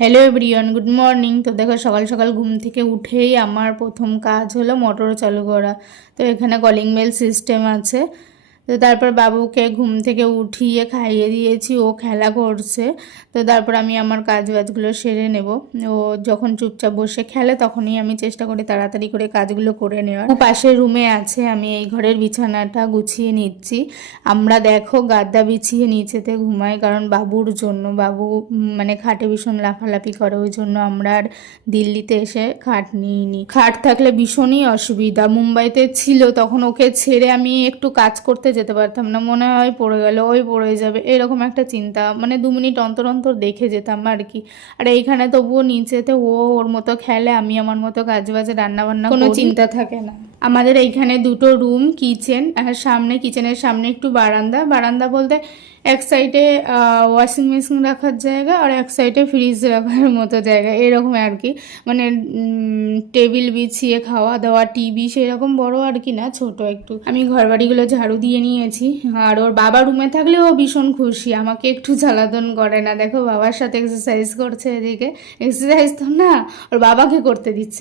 Hello everyone, good morning. তো দেখো, সকাল সকাল ঘুম থেকে উঠেই আমার প্রথম কাজ হলো মোটর চালু করা। তো এখানে কলিং বেল সিস্টেম আছে। তো তারপর বাবুকে ঘুম থেকে উঠিয়ে খাইয়ে দিয়েছি, ও খেলা করছে। তো তারপর আমি আমার কাজ বাজগুলো সেরে নেব। ও যখন চুপচাপ বসে খেলে তখনই আমি চেষ্টা করি তাড়াতাড়ি করে কাজগুলো করে নেওয়ার। ও পাশের রুমে আছে, আমি এই ঘরের বিছানাটা গুছিয়ে নিচ্ছি। আমরা দেখো গাদা বিছিয়ে নিচেতে ঘুমাই, কারণ বাবুর জন্য। বাবু মানে খাটে ভীষণ লাফালাফি করে, ওই জন্য আমরা আর দিল্লিতে এসে খাট নিইনি। খাট থাকলে ভীষণই অসুবিধা। মুম্বাইতে ছিল তখন ওকে ছেড়ে আমি একটু কাজ করতে যেতে পারতাম না, মনে হয় পড়ে গেল, ওই পড়ে যাবে, এরকম একটা চিন্তা। মানে 2 মিনিট অন্তর অন্তর দেখে যেতাম আর কি। আর এইখানে তবুও নিচেতে ও ওর মতো খেলে, আমি আমার মতো কাজ বাজে রান্না বান্না, কোনো চিন্তা থাকে না। আমাদের এইখানে দুটো রুম, কিচেন, আর সামনে কিচেনের সামনে একটু বারান্দা। বারান্দা বলতে এক সাইডে ওয়াশিং মেশিন রাখার জায়গা আর এক সাইডে ফ্রিজ রাখার মতো জায়গা, এরকম আর কি। মানে টেবিল বিছিয়ে খাওয়া দাওয়া, টিভি সেরকম বড় আর কি না, ছোট একটু। আমি ঘরবাড়িগুলো ঝাড়ু দিয়ে নিয়েছি। আর ওর বাবা রুমে থাকলে ও ভীষণ খুশি, আমাকে একটু জ্বালাতন করে না। দেখো বাবার সাথে এক্সারসাইজ করছে এদিকে। এক্সারসাইজ তো না, ওর বাবাকে করতে দিচ্ছে।